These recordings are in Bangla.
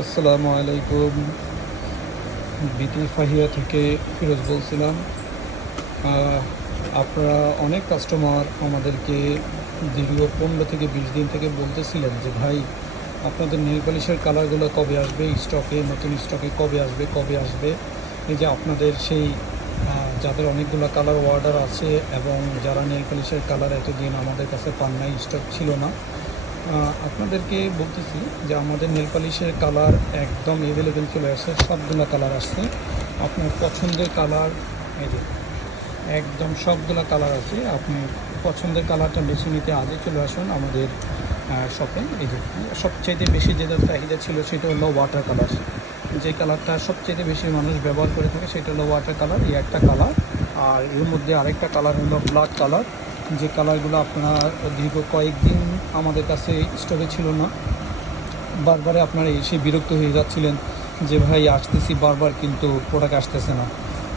আসসালামু আলাইকুম। বিটি ফাহিয়া থেকে ফিরোজ বলছিলাম। আহ, আপনারা অনেক কাস্টমার আমাদেরকে দীর্ঘ 15 থেকে 20 দিন থেকে বলতেছিলেন যে ভাই, আপনাদের নেল পালিশের কালারগুলো কবে আসবে, স্টকে নতুন স্টকে কবে আসবে। এই যে আপনাদের সেই যাদের অনেকগুলো কালার অর্ডার আছে এবং যারা নেল পালিশের কালার এতদিন আমাদের কাছে পান নাই, স্টক ছিল না, আপনাদেরকে বলতেছি যে আমাদের নেল পালিশের কালার একদম অ্যাভেলেবেল চলে আসছে, সবগুলো কালার আসছে। আপনার পছন্দের কালার এই যে একদম সবগুলো কালার আছে। আপনি পছন্দের কালারটা বেছে নিতে আগে চলে আসুন আমাদের শপে। এই যে সবচাইতে বেশি যেটা চাহিদা ছিল সেটা হলো ওয়াটার কালার। যে কালারটা সবচাইতে বেশি মানুষ ব্যবহার করে থাকে সেটা হলো ওয়াটার কালার, এই একটা কালার। আর এর মধ্যে আরেকটা কালার হলো ব্ল্যাক কালার। যে কালারগুলো আপনারা দীর্ঘ কয়েকদিন আমাদের কাছে স্টকে ছিল না, বারবারে আপনারা এসে বিরক্ত হয়ে যাচ্ছিলেন যে ভাই আসতেছি বারবার কিন্তু প্রোডাক্ট আসতেছে না।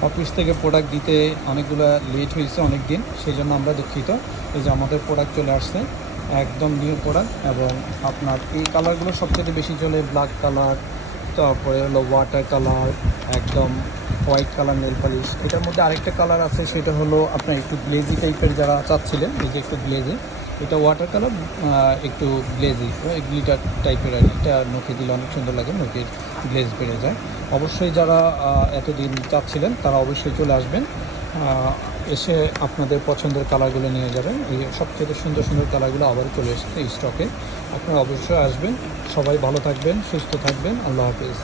অফিস থেকে প্রোডাক্ট দিতে অনেকগুলো লেট হয়েছে অনেক দিন, সেই জন্য আমরা দুঃখিত। এই যে আমাদের প্রোডাক্ট চলে আসছে, একদম নিউ প্রোডাক্ট। এবং আপনার এই কালারগুলো সবচেয়ে বেশি চলে, ব্ল্যাক কালার, তারপরে হলো ওয়াটার কালার, একদম হোয়াইট কালার নেল পালিশ। এটার মধ্যে আরেকটা কালার আছে, সেটা হলো আপনার একটু গ্লেজি টাইপের যারা চাচ্ছিলেন, এই যে একটু গ্লেজি। এটা ওয়াটার কালার, একটু গ্লেজি গ্লিটার টাইপের আর কি। এটা নখে দিলে অনেক সুন্দর লাগে, নখের গ্লেজ বেড়ে যায়। অবশ্যই যারা এতদিন চাচ্ছিলেন তারা অবশ্যই চলে আসবেন, এসে আপনাদের পছন্দের কালারগুলো নিয়ে যাবেন। এই সবচেয়ে সুন্দর সুন্দর কালারগুলো আবারও চলে এসেছে স্টকে। আপনারা অবশ্যই আসবেন। সবাই ভালো থাকবেন, সুস্থ থাকবেন। আল্লাহ হাফিজ।